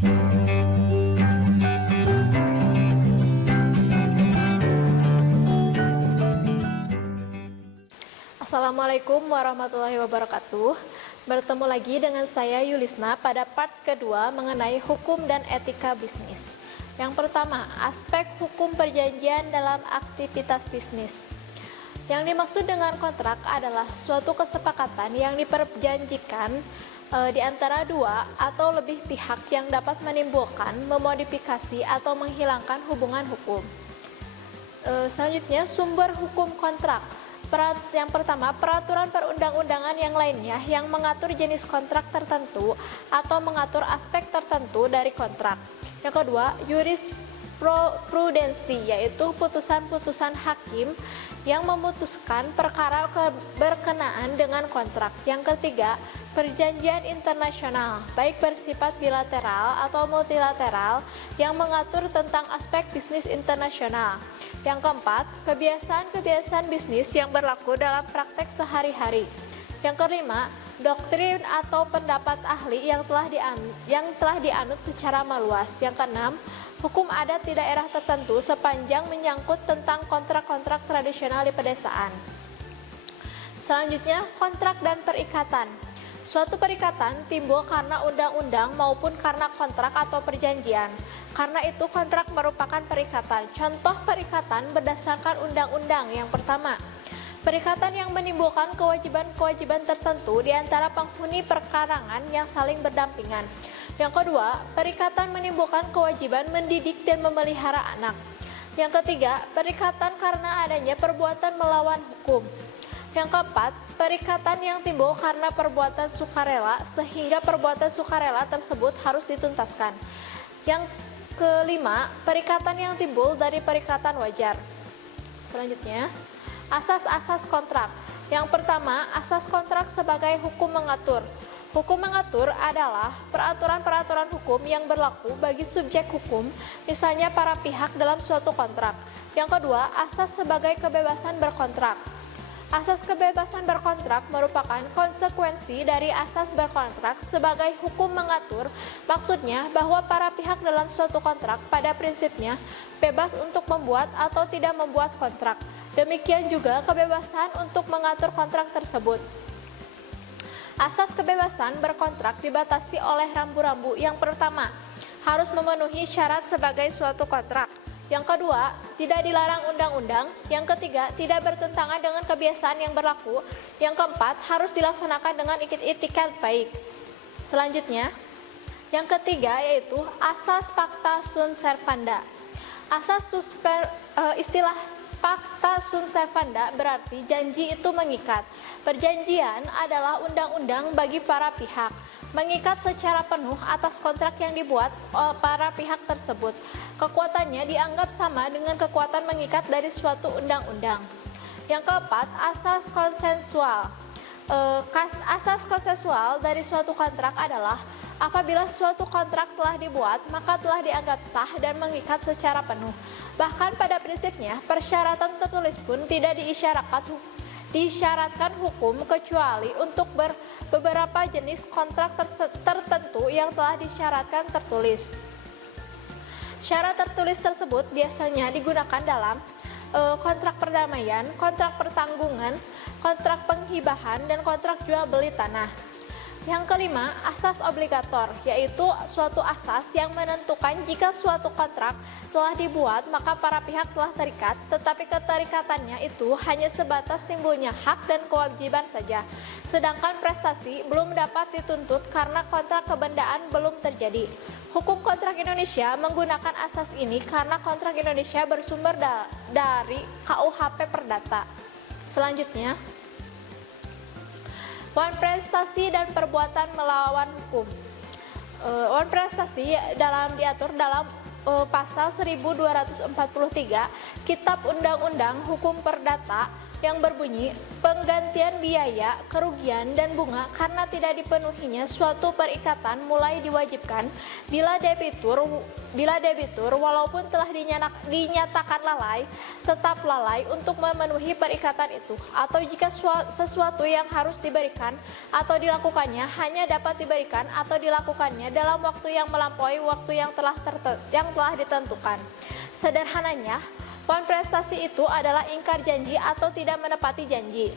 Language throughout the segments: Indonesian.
Assalamualaikum warahmatullahi wabarakatuh. Bertemu lagi dengan saya Yulisna pada part kedua mengenai hukum dan etika bisnis. Yang pertama, aspek hukum perjanjian dalam aktivitas bisnis. Yang dimaksud dengan kontrak adalah suatu kesepakatan yang diperjanjikan di antara dua atau lebih pihak yang dapat menimbulkan, memodifikasi, atau menghilangkan hubungan hukum. Selanjutnya, sumber hukum kontrak. Yang pertama, peraturan perundang-undangan yang lainnya yang mengatur jenis kontrak tertentu atau mengatur aspek tertentu dari kontrak. Yang kedua, jurisprudensi, yaitu putusan-putusan hakim yang memutuskan perkara berkenaan dengan kontrak. Yang ketiga, perjanjian internasional, baik bersifat bilateral atau multilateral, yang mengatur tentang aspek bisnis internasional. Yang keempat, kebiasaan-kebiasaan bisnis yang berlaku dalam praktek sehari-hari. Yang kelima, doktrin atau pendapat ahli yang telah dianut secara meluas. Yang keenam, hukum adat di daerah tertentu sepanjang menyangkut tentang kontrak-kontrak tradisional di pedesaan. Selanjutnya, kontrak dan perikatan. Suatu perikatan timbul karena undang-undang maupun karena kontrak atau perjanjian. Karena itu kontrak merupakan perikatan. Contoh perikatan berdasarkan undang-undang. Yang pertama, perikatan yang menimbulkan kewajiban-kewajiban tertentu di antara penghuni perkarangan yang saling berdampingan. Yang kedua, perikatan menimbulkan kewajiban mendidik dan memelihara anak. Yang ketiga, perikatan karena adanya perbuatan melawan hukum. Yang keempat, perikatan yang timbul karena perbuatan sukarela sehingga perbuatan sukarela tersebut harus dituntaskan. Yang kelima, perikatan yang timbul dari perikatan wajar. Selanjutnya, asas-asas kontrak. Yang pertama, asas kontrak sebagai hukum mengatur. Hukum mengatur adalah peraturan-peraturan hukum yang berlaku bagi subjek hukum, misalnya para pihak dalam suatu kontrak. Yang kedua, asas sebagai kebebasan berkontrak. Asas kebebasan berkontrak merupakan konsekuensi dari asas berkontrak sebagai hukum mengatur, maksudnya bahwa para pihak dalam suatu kontrak pada prinsipnya bebas untuk membuat atau tidak membuat kontrak. Demikian juga kebebasan untuk mengatur kontrak tersebut. Asas kebebasan berkontrak dibatasi oleh rambu-rambu. Yang pertama, harus memenuhi syarat sebagai suatu kontrak. Yang kedua, tidak dilarang undang-undang. Yang ketiga, tidak bertentangan dengan kebiasaan yang berlaku. Yang keempat, harus dilaksanakan dengan itikat baik. Selanjutnya, yang ketiga yaitu asas pacta sunt servanda. Istilah pacta sunt servanda berarti janji itu mengikat. Perjanjian adalah undang-undang bagi para pihak, mengikat secara penuh atas kontrak yang dibuat oleh para pihak tersebut. Kekuatannya dianggap sama dengan kekuatan mengikat dari suatu undang-undang. Yang keempat, asas konsensual. Asas konsensual dari suatu kontrak adalah apabila suatu kontrak telah dibuat, maka telah dianggap sah dan mengikat secara penuh. Bahkan pada prinsipnya, persyaratan tertulis pun tidak disyaratkan hukum kecuali untuk beberapa jenis kontrak tertentu yang telah disyaratkan tertulis. Syarat tertulis tersebut biasanya digunakan dalam kontrak perdamaian, kontrak pertanggungan, kontrak penghibahan, dan kontrak jual beli tanah. Yang kelima, asas obligator, yaitu suatu asas yang menentukan jika suatu kontrak telah dibuat, maka para pihak telah terikat, tetapi keterikatannya itu hanya sebatas timbulnya hak dan kewajiban saja. Sedangkan prestasi belum dapat dituntut karena kontrak kebendaan belum terjadi. Hukum kontrak Indonesia menggunakan asas ini karena kontrak Indonesia bersumber dari KUHP Perdata. Selanjutnya, wanprestasi dan perbuatan melawan hukum. Wanprestasi diatur dalam pasal 1243 Kitab Undang-Undang Hukum Perdata yang berbunyi penggantian biaya, kerugian, dan bunga karena tidak dipenuhinya suatu perikatan mulai diwajibkan bila debitur walaupun telah dinyatakan lalai, tetap lalai untuk memenuhi perikatan itu, atau jika sesuatu yang harus diberikan atau dilakukannya hanya dapat diberikan atau dilakukannya dalam waktu yang melampaui waktu yang telah ditentukan. Sederhananya, wan prestasi itu adalah ingkar janji atau tidak menepati janji.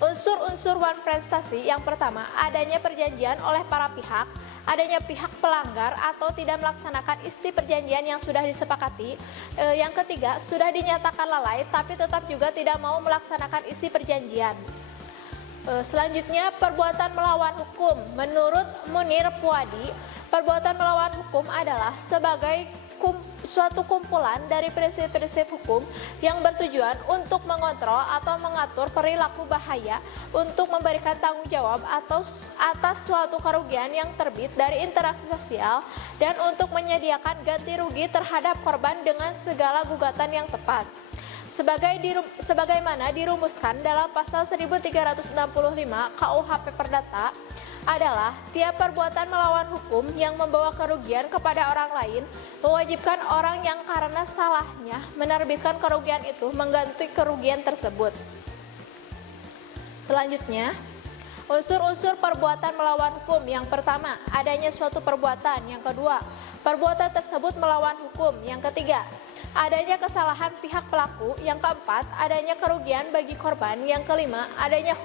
Unsur-unsur wan prestasi yang pertama, adanya perjanjian oleh para pihak, adanya pihak pelanggar atau tidak melaksanakan isi perjanjian yang sudah disepakati. Yang ketiga, sudah dinyatakan lalai tapi tetap juga tidak mau melaksanakan isi perjanjian. Selanjutnya, perbuatan melawan hukum. Menurut Munir Puadi, perbuatan melawan hukum adalah sebagai suatu kumpulan dari prinsip-prinsip hukum yang bertujuan untuk mengontrol atau mengatur perilaku bahaya, untuk memberikan tanggung jawab atas suatu kerugian yang terbit dari interaksi sosial, dan untuk menyediakan ganti rugi terhadap korban dengan segala gugatan yang tepat. Sebagaimana dirumuskan dalam pasal 1365 KUHP Perdata, adalah tiap perbuatan melawan hukum yang membawa kerugian kepada orang lain mewajibkan orang yang karena salahnya menerbitkan kerugian itu mengganti kerugian tersebut. Selanjutnya, unsur-unsur perbuatan melawan hukum. Yang pertama, adanya suatu perbuatan. Yang kedua, perbuatan tersebut melawan hukum. Yang ketiga, adanya kesalahan pihak pelaku. Yang keempat, adanya kerugian bagi korban. Yang kelima, adanya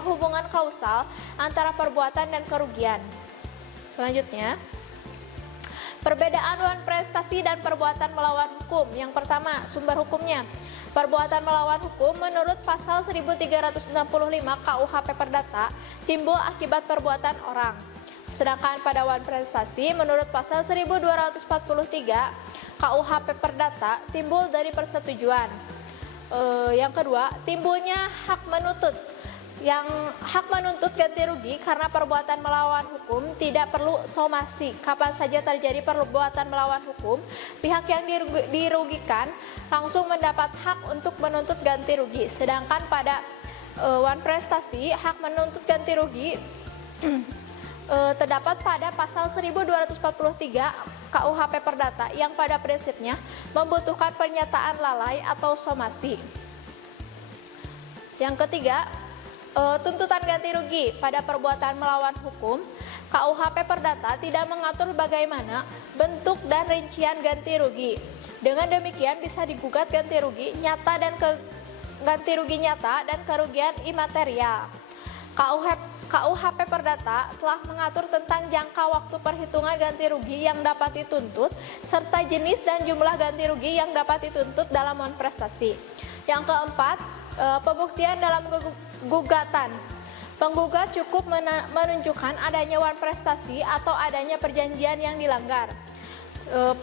hubungan kausal antara perbuatan dan kerugian. Selanjutnya, perbedaan wan prestasi dan perbuatan melawan hukum. Yang pertama, sumber hukumnya. Perbuatan melawan hukum menurut pasal 1365 KUHP Perdata timbul akibat perbuatan orang. Sedangkan pada wan prestasi menurut pasal 1243 KUHP Perdata timbul dari persetujuan. Yang kedua, timbulnya hak menuntut. Yang hak menuntut ganti rugi karena perbuatan melawan hukum tidak perlu somasi. Kapan saja terjadi perbuatan melawan hukum, pihak yang dirugikan langsung mendapat hak untuk menuntut ganti rugi. Sedangkan pada wan prestasi, hak menuntut ganti rugi terdapat pada pasal 1243 KUHP Perdata yang pada prinsipnya membutuhkan pernyataan lalai atau somasi. Yang ketiga, tuntutan ganti rugi. Pada perbuatan melawan hukum, KUHP Perdata tidak mengatur bagaimana bentuk dan rincian ganti rugi. Dengan demikian bisa digugat ganti rugi nyata dan kerugian imaterial. KUHP Perdata telah mengatur tentang jangka waktu perhitungan ganti rugi yang dapat dituntut serta jenis dan jumlah ganti rugi yang dapat dituntut dalam wan prestasi. Yang keempat, pembuktian dalam gugatan. Penggugat cukup menunjukkan adanya wan prestasi atau adanya perjanjian yang dilanggar.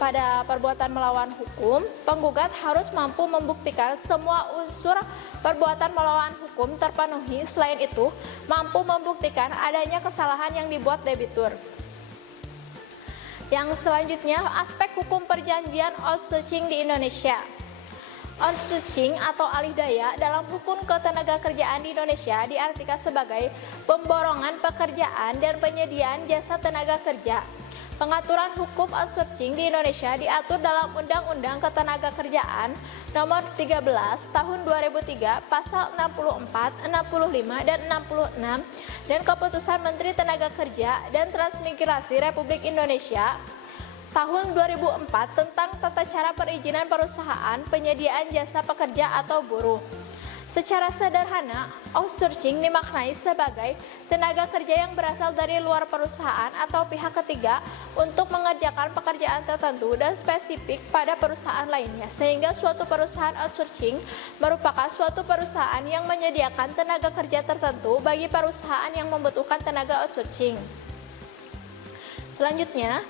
Pada perbuatan melawan hukum, penggugat harus mampu membuktikan semua unsur perbuatan melawan hukum terpenuhi. Selain itu, mampu membuktikan adanya kesalahan yang dibuat debitur. Yang selanjutnya, aspek hukum perjanjian outsourcing di Indonesia. Outsourcing atau alih daya dalam hukum ketenagakerjaan di Indonesia diartikan sebagai pemborongan pekerjaan dan penyediaan jasa tenaga kerja. Pengaturan hukum outsourcing di Indonesia diatur dalam Undang-Undang Ketenagakerjaan Nomor 13 Tahun 2003 Pasal 64, 65, dan 66 dan Keputusan Menteri Tenaga Kerja dan Transmigrasi Republik Indonesia Tahun 2004 tentang tata cara perizinan perusahaan penyediaan jasa pekerja atau buruh. Secara sederhana, outsourcing dimaknai sebagai tenaga kerja yang berasal dari luar perusahaan atau pihak ketiga untuk mengerjakan pekerjaan tertentu dan spesifik pada perusahaan lainnya, sehingga suatu perusahaan outsourcing merupakan suatu perusahaan yang menyediakan tenaga kerja tertentu bagi perusahaan yang membutuhkan tenaga outsourcing. Selanjutnya,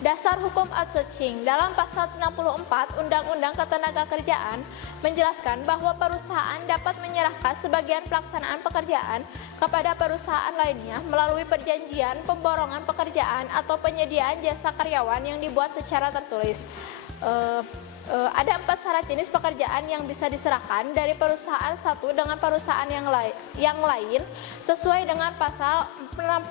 dasar hukum outsourcing dalam pasal 64 Undang-Undang Ketenagakerjaan menjelaskan bahwa perusahaan dapat menyerahkan sebagian pelaksanaan pekerjaan kepada perusahaan lainnya melalui perjanjian pemborongan pekerjaan atau penyediaan jasa karyawan yang dibuat secara tertulis. Ada 4 syarat jenis pekerjaan yang bisa diserahkan dari perusahaan satu dengan perusahaan yang lain sesuai dengan pasal 65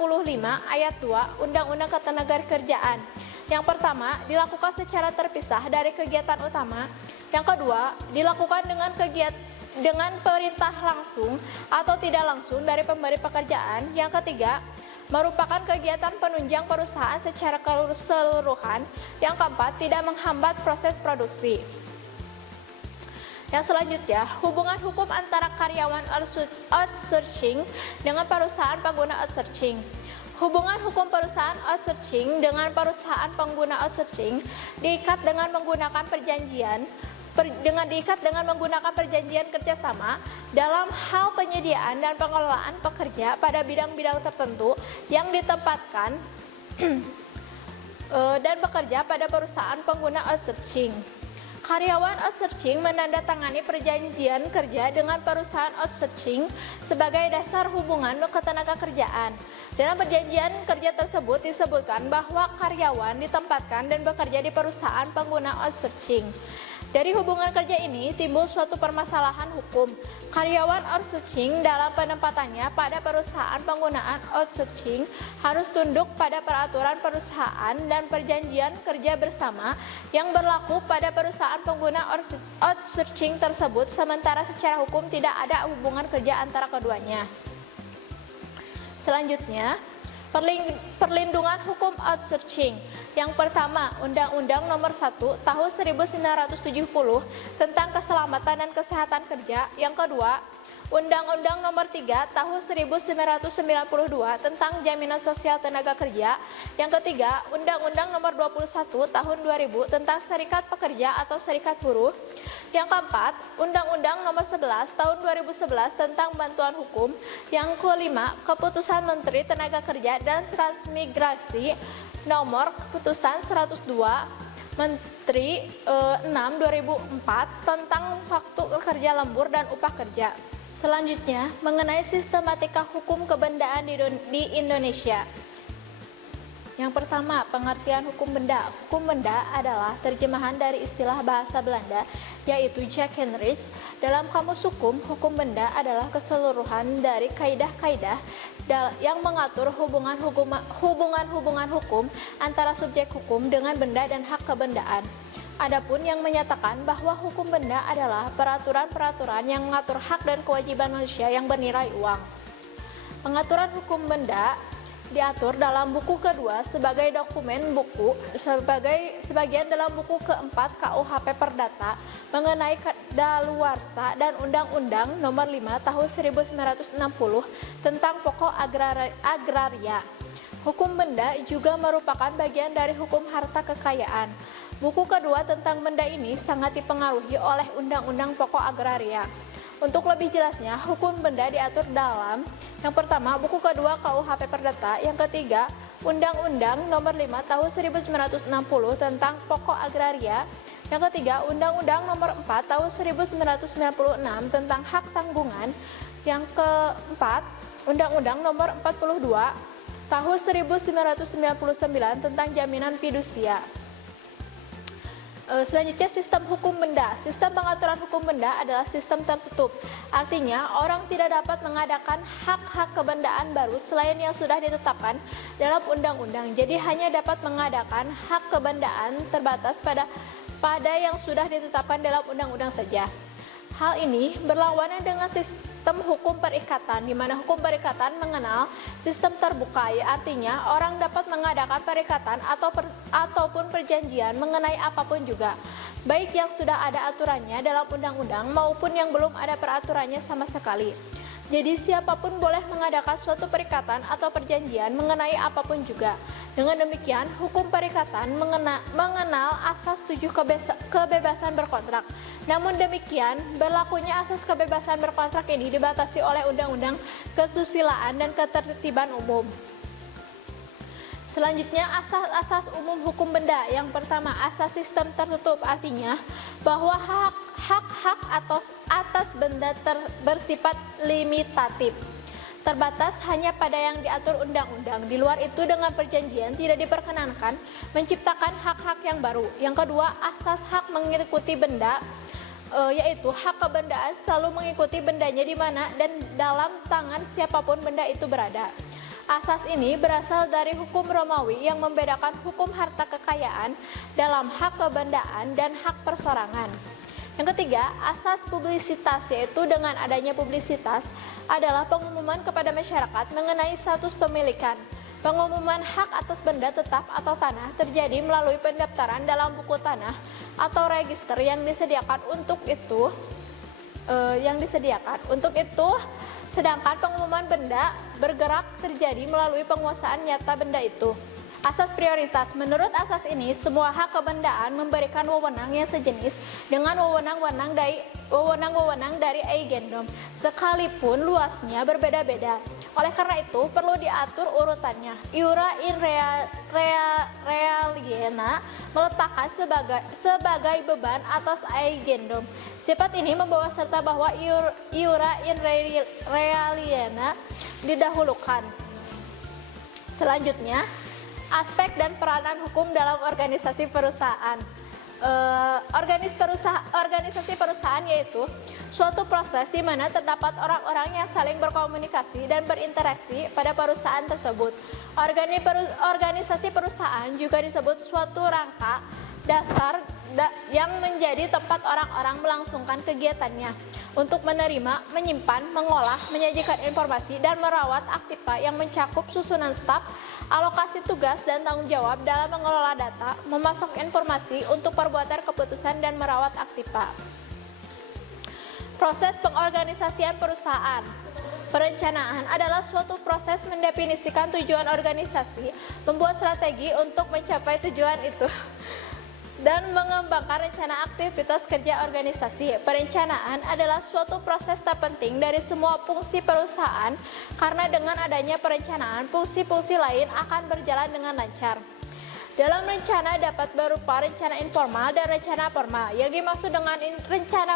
ayat 2 Undang-Undang Ketenagakerjaan. Yang pertama, dilakukan secara terpisah dari kegiatan utama. Yang kedua, dilakukan dengan perintah langsung atau tidak langsung dari pemberi pekerjaan. Yang ketiga, merupakan kegiatan penunjang perusahaan secara keseluruhan. Yang keempat, tidak menghambat proses produksi. Yang selanjutnya, hubungan hukum antara karyawan outsourcing dengan perusahaan pengguna outsourcing. Hubungan hukum perusahaan outsourcing dengan perusahaan pengguna outsourcing diikat dengan menggunakan perjanjian kerjasama dalam hal penyediaan dan pengelolaan pekerja pada bidang-bidang tertentu yang ditempatkan dan bekerja pada perusahaan pengguna outsourcing. Karyawan outsourcing menandatangani perjanjian kerja dengan perusahaan outsourcing sebagai dasar hubungan ketenagakerjaan. Dalam perjanjian kerja tersebut disebutkan bahwa karyawan ditempatkan dan bekerja di perusahaan pengguna outsourcing. Dari hubungan kerja ini timbul suatu permasalahan hukum. Karyawan outsourcing dalam penempatannya pada perusahaan penggunaan outsourcing harus tunduk pada peraturan perusahaan dan perjanjian kerja bersama yang berlaku pada perusahaan pengguna outsourcing tersebut, sementara secara hukum tidak ada hubungan kerja antara keduanya. Selanjutnya, perlindungan hukum outsourcing. Yang pertama, Undang-Undang Nomor 1 Tahun 1970 tentang Keselamatan dan Kesehatan Kerja. Yang kedua, Undang-Undang Nomor 3 Tahun 1992 tentang Jaminan Sosial Tenaga Kerja. Yang ketiga, Undang-Undang Nomor 21 Tahun 2000 tentang Serikat Pekerja atau Serikat Buruh. Yang keempat, Undang-Undang Nomor 11 Tahun 2011 tentang Bantuan Hukum. Yang kelima, Keputusan Menteri Tenaga Kerja dan Transmigrasi Nomor Keputusan 102 Menteri 6 2004 tentang waktu kerja lembur dan upah kerja. Selanjutnya, mengenai sistematika hukum kebendaan di Indonesia. Yang pertama, pengertian hukum benda. Hukum benda adalah terjemahan dari istilah bahasa Belanda, yaitu Jack Henrys. Dalam kamus hukum benda adalah keseluruhan dari kaidah-kaidah yang mengatur hubungan hukum antara subjek hukum dengan benda dan hak kebendaan. Adapun yang menyatakan bahwa hukum benda adalah peraturan-peraturan yang mengatur hak dan kewajiban manusia yang bernilai uang. Pengaturan hukum benda diatur dalam buku kedua sebagai dokumen buku sebagian dalam buku keempat KUHP Perdata mengenai kadaluarsa dan Undang-Undang Nomor 5 Tahun 1960 tentang pokok agraria. Hukum benda juga merupakan bagian dari hukum harta kekayaan. Buku kedua tentang benda ini sangat dipengaruhi oleh Undang-Undang Pokok Agraria. Untuk lebih jelasnya, hukum benda diatur dalam yang pertama, buku kedua KUHP Perdata, yang ketiga, Undang-Undang Nomor 5 Tahun 1960 tentang Pokok Agraria, yang ketiga, Undang-Undang Nomor 4 Tahun 1996 tentang Hak Tanggungan, yang keempat, Undang-Undang Nomor 42 Tahun 1999 tentang Jaminan Fidusia. Selanjutnya, sistem hukum benda. Sistem pengaturan hukum benda adalah sistem tertutup. Artinya, orang tidak dapat mengadakan hak-hak kebendaan baru selain yang sudah ditetapkan dalam undang-undang. Jadi hanya dapat mengadakan hak kebendaan terbatas pada yang sudah ditetapkan dalam undang-undang saja. Hal ini berlawanan dengan sistem hukum perikatan, di mana hukum perikatan mengenal sistem terbuka, artinya orang dapat mengadakan perikatan ataupun perjanjian mengenai apapun juga, baik yang sudah ada aturannya dalam undang-undang maupun yang belum ada peraturannya sama sekali. Jadi siapapun boleh mengadakan suatu perikatan atau perjanjian mengenai apapun juga. Dengan demikian, hukum perikatan mengenal asas 7 kebebasan berkontrak. Namun demikian, berlakunya asas kebebasan berkontrak ini dibatasi oleh Undang-Undang Kesusilaan dan Ketertiban Umum. Selanjutnya, asas-asas umum hukum benda. Yang pertama, asas sistem tertutup, artinya bahwa hak-hak atas benda bersifat limitatif. terbatas hanya pada yang diatur undang-undang. Di luar itu dengan perjanjian tidak diperkenankan menciptakan hak-hak yang baru. Yang kedua, asas hak mengikuti benda, yaitu hak kebendaan selalu mengikuti bendanya di mana dan dalam tangan siapapun benda itu berada. Asas ini berasal dari hukum Romawi yang membedakan hukum harta kekayaan dalam hak kebendaan dan hak persorangan. Yang ketiga, asas publisitas, yaitu dengan adanya publisitas adalah pengumuman kepada masyarakat mengenai status pemilikan. Pengumuman hak atas benda tetap atau tanah terjadi melalui pendaftaran dalam buku tanah atau register yang disediakan untuk itu. Sedangkan pengumuman benda bergerak terjadi melalui penguasaan nyata benda itu. Asas prioritas. Menurut asas ini, semua hak kebendaan memberikan wewenang yang sejenis dengan wewenang-wewenang dari eigendom, sekalipun luasnya berbeda-beda. Oleh karena itu, perlu diatur urutannya. Iura in realiena meletakkan sebagai beban atas eigendom. Sifat ini membawa serta bahwa iura in realiena didahulukan. Selanjutnya, aspek dan peranan hukum dalam organisasi perusahaan. Organisasi perusahaan yaitu suatu proses di mana terdapat orang-orang yang saling berkomunikasi dan berinteraksi pada perusahaan tersebut. Organisasi perusahaan juga disebut suatu rangka dasar yang menjadi tempat orang-orang melangsungkan kegiatannya untuk menerima, menyimpan, mengolah, menyajikan informasi, dan merawat aktiva yang mencakup susunan staf, alokasi tugas dan tanggung jawab dalam mengelola data, memasok informasi untuk perbuatan keputusan, dan merawat aktiva. Proses pengorganisasian perusahaan. Perencanaan adalah suatu proses mendefinisikan tujuan organisasi, membuat strategi untuk mencapai tujuan itu, dan mengembangkan rencana aktivitas kerja organisasi. Perencanaan adalah suatu proses terpenting dari semua fungsi perusahaan karena dengan adanya perencanaan, fungsi-fungsi lain akan berjalan dengan lancar. Dalam rencana dapat berupa rencana informal dan rencana formal. Yang dimaksud dengan rencana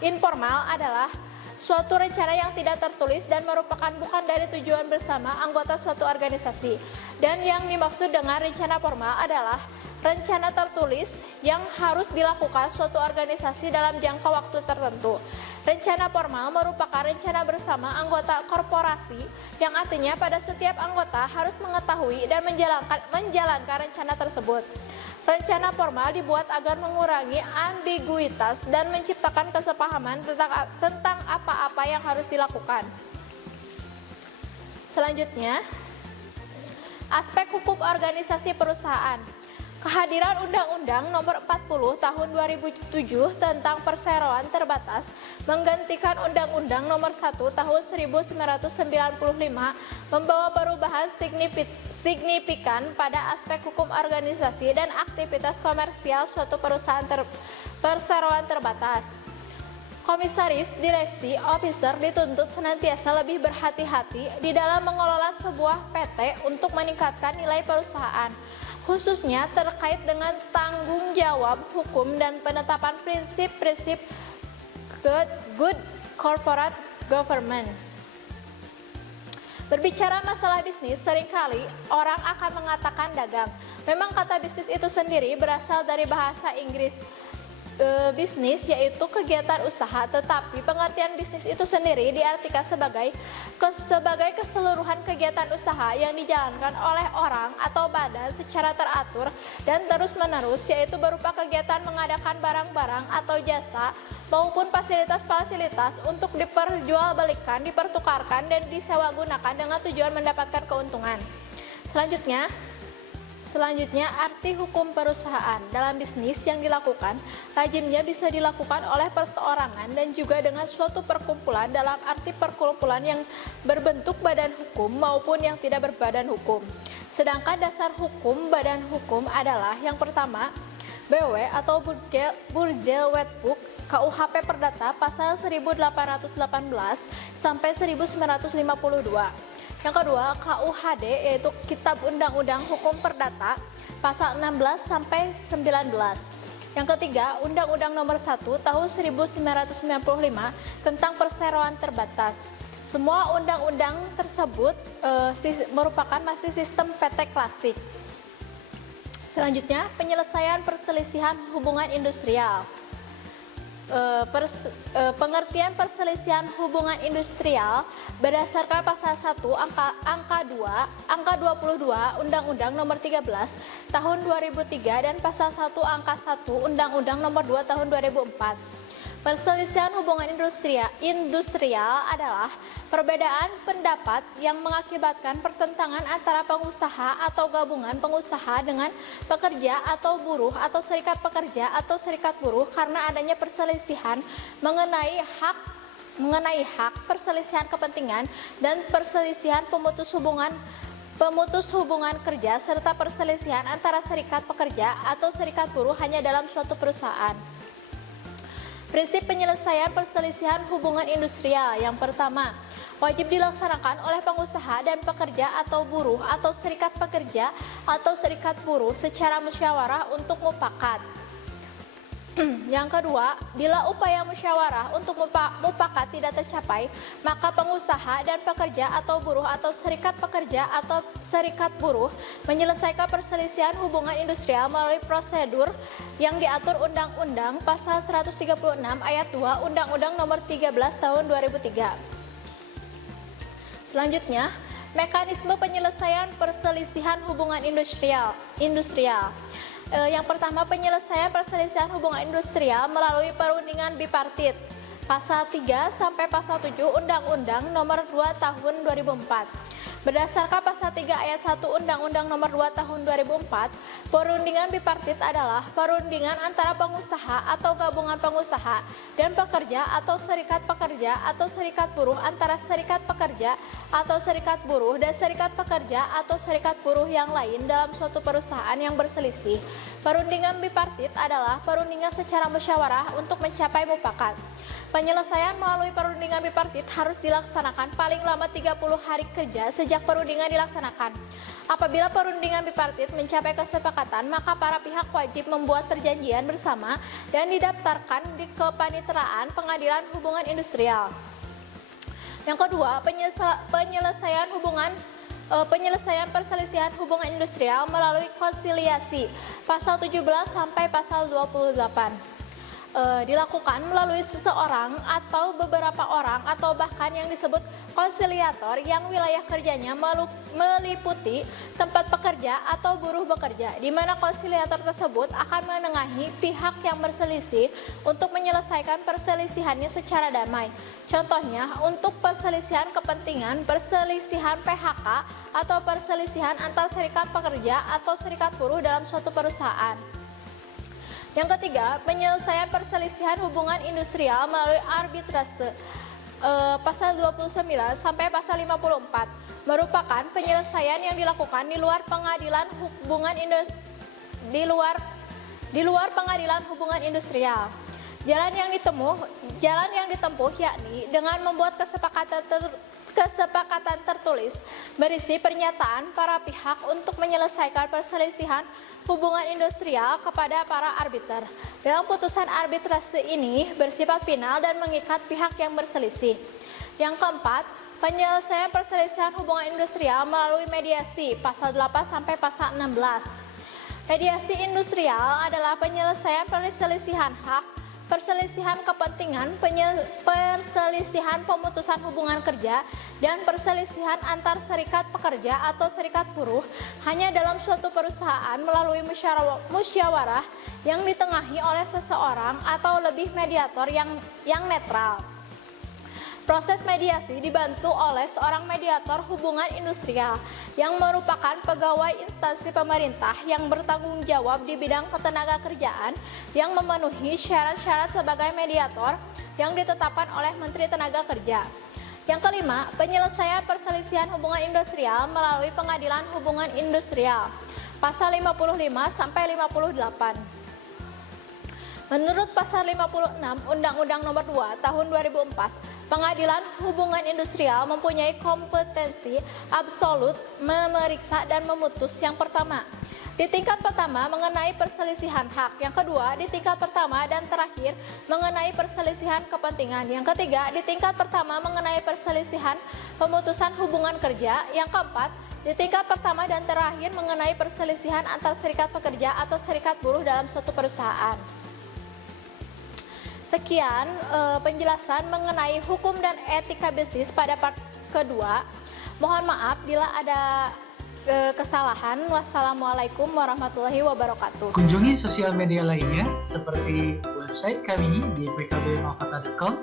informal adalah suatu rencana yang tidak tertulis dan merupakan bukan dari tujuan bersama anggota suatu organisasi. Dan yang dimaksud dengan rencana formal adalah rencana tertulis yang harus dilakukan suatu organisasi dalam jangka waktu tertentu. Rencana formal merupakan rencana bersama anggota korporasi yang artinya pada setiap anggota harus mengetahui dan menjalankan rencana tersebut. Rencana formal dibuat agar mengurangi ambiguitas dan menciptakan kesepahaman tentang apa-apa yang harus dilakukan. Selanjutnya, aspek hukum organisasi perusahaan. Kehadiran Undang-Undang Nomor 40 Tahun 2007 tentang Perseroan Terbatas menggantikan Undang-Undang Nomor 1 Tahun 1995 membawa perubahan signifikan pada aspek hukum organisasi dan aktivitas komersial suatu perusahaan perseroan terbatas. Komisaris, direksi, officer dituntut senantiasa lebih berhati-hati di dalam mengelola sebuah PT untuk meningkatkan nilai perusahaan, khususnya terkait dengan tanggung jawab hukum dan penetapan prinsip-prinsip good corporate governance. Berbicara masalah bisnis, seringkali orang akan mengatakan dagang. Memang kata bisnis itu sendiri berasal dari bahasa Inggris bisnis, yaitu kegiatan usaha, tetapi pengertian bisnis itu sendiri diartikan sebagai keseluruhan kegiatan usaha yang dijalankan oleh orang atau badan secara teratur dan terus-menerus, yaitu berupa kegiatan mengadakan barang-barang atau jasa maupun fasilitas-fasilitas untuk diperjualbelikan, dipertukarkan, dan disewagunakan dengan tujuan mendapatkan keuntungan. Selanjutnya, arti hukum perusahaan. Dalam bisnis yang dilakukan, lazimnya bisa dilakukan oleh perseorangan dan juga dengan suatu perkumpulan dalam arti perkumpulan yang berbentuk badan hukum maupun yang tidak berbadan hukum. Sedangkan dasar hukum badan hukum adalah yang pertama, BW atau Burgerwetboek KUHP Perdata pasal 1818 sampai 1952. Yang kedua, KUHD yaitu Kitab Undang-Undang Hukum Perdata pasal 16 sampai 19. Yang ketiga, Undang-Undang Nomor 1 Tahun 1995 tentang Perseroan Terbatas. Semua undang-undang tersebut merupakan masih sistem PT klasik. Selanjutnya, penyelesaian perselisihan hubungan industrial. Pengertian perselisihan hubungan industrial berdasarkan pasal 1 angka 22 Undang-Undang Nomor 13 Tahun 2003 dan pasal 1 angka 1 Undang-Undang Nomor 2 Tahun 2004. Perselisihan hubungan industrial adalah perbedaan pendapat yang mengakibatkan pertentangan antara pengusaha atau gabungan pengusaha dengan pekerja atau buruh atau serikat pekerja atau serikat buruh karena adanya perselisihan mengenai hak, perselisihan kepentingan, dan perselisihan pemutus hubungan kerja serta perselisihan antara serikat pekerja atau serikat buruh hanya dalam suatu perusahaan. Prinsip penyelesaian perselisihan hubungan industrial. Yang pertama, wajib dilaksanakan oleh pengusaha dan pekerja atau buruh atau serikat pekerja atau serikat buruh secara musyawarah untuk mufakat. Yang kedua, bila upaya musyawarah untuk mufakat tidak tercapai, maka pengusaha dan pekerja atau buruh atau serikat pekerja atau serikat buruh menyelesaikan perselisihan hubungan industrial melalui prosedur yang diatur Undang-Undang Pasal 136 Ayat 2 Undang-Undang Nomor 13 Tahun 2003. Selanjutnya, mekanisme penyelesaian perselisihan hubungan industrial. Yang pertama, penyelesaian perselisihan hubungan industrial melalui perundingan bipartit. Pasal 3 sampai pasal 7 Undang-Undang Nomor 2 Tahun 2004. Berdasarkan pasal 3 ayat 1 Undang-Undang Nomor 2 Tahun 2004, perundingan bipartit adalah perundingan antara pengusaha atau gabungan pengusaha dan pekerja atau serikat pekerja atau serikat buruh antara serikat pekerja atau serikat buruh dan serikat pekerja atau serikat buruh yang lain dalam suatu perusahaan yang berselisih. Perundingan bipartit adalah perundingan secara musyawarah untuk mencapai mufakat. Penyelesaian melalui perundingan bipartit harus dilaksanakan paling lama 30 hari kerja sejak perundingan dilaksanakan. Apabila perundingan bipartit mencapai kesepakatan, maka para pihak wajib membuat perjanjian bersama dan didaftarkan di Kepaniteraan Pengadilan Hubungan Industrial. Yang kedua, penyelesaian perselisihan hubungan industrial melalui konsiliasi. Pasal 17 sampai pasal 28. Dilakukan melalui seseorang atau beberapa orang atau bahkan yang disebut konsiliator yang wilayah kerjanya meliputi tempat pekerja atau buruh bekerja, di mana konsiliator tersebut akan menengahi pihak yang berselisih untuk menyelesaikan perselisihannya secara damai. Contohnya, untuk perselisihan kepentingan, perselisihan PHK, atau perselisihan antar serikat pekerja atau serikat buruh dalam suatu perusahaan. Yang ketiga, penyelesaian perselisihan hubungan industrial melalui arbitrase. Pasal 29 sampai pasal 54 merupakan penyelesaian yang dilakukan di luar pengadilan hubungan industrial. Jalan yang ditempuh yakni dengan membuat kesepakatan tertulis berisi pernyataan para pihak untuk menyelesaikan perselisihan hubungan industrial kepada para arbiter. Dalam putusan arbitrase ini bersifat final dan mengikat pihak yang berselisih. Yang keempat, penyelesaian perselisihan hubungan industrial melalui mediasi. Pasal 8 sampai pasal 16. Mediasi industrial adalah penyelesaian perselisihan hak, perselisihan kepentingan, perselisihan pemutusan hubungan kerja, dan perselisihan antar serikat pekerja atau serikat buruh hanya dalam suatu perusahaan melalui musyawarah yang ditengahi oleh seseorang atau lebih mediator yang netral. Proses mediasi dibantu oleh seorang mediator hubungan industrial yang merupakan pegawai instansi pemerintah yang bertanggung jawab di bidang ketenagakerjaan yang memenuhi syarat-syarat sebagai mediator yang ditetapkan oleh Menteri Tenaga Kerja. Yang kelima, penyelesaian perselisihan hubungan industrial melalui Pengadilan Hubungan Industrial. Pasal 55 sampai 58. Menurut pasal 56 Undang-Undang Nomor 2 Tahun 2004, Pengadilan Hubungan Industrial mempunyai kompetensi absolut memeriksa dan memutus yang pertama, Di tingkat pertama mengenai perselisihan hak, yang kedua di tingkat pertama dan terakhir mengenai perselisihan kepentingan, yang ketiga di tingkat pertama mengenai perselisihan pemutusan hubungan kerja, yang keempat di tingkat pertama dan terakhir mengenai perselisihan antar serikat pekerja atau serikat buruh dalam suatu perusahaan. Sekian penjelasan mengenai hukum dan etika bisnis pada part kedua. Mohon maaf bila ada kesalahan. Wassalamualaikum warahmatullahi wabarakatuh. Kunjungi sosial media lainnya seperti website kami di pkbmalkata.com,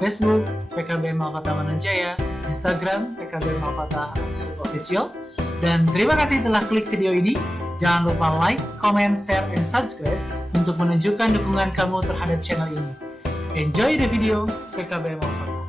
Facebook PKB Malkata Mananjaya, Instagram PKB Malkata _official. Dan terima kasih telah klik video ini. Jangan lupa like, comment, share, and subscribe untuk menunjukkan dukungan kamu terhadap channel ini. Enjoy the video PKB Malkata.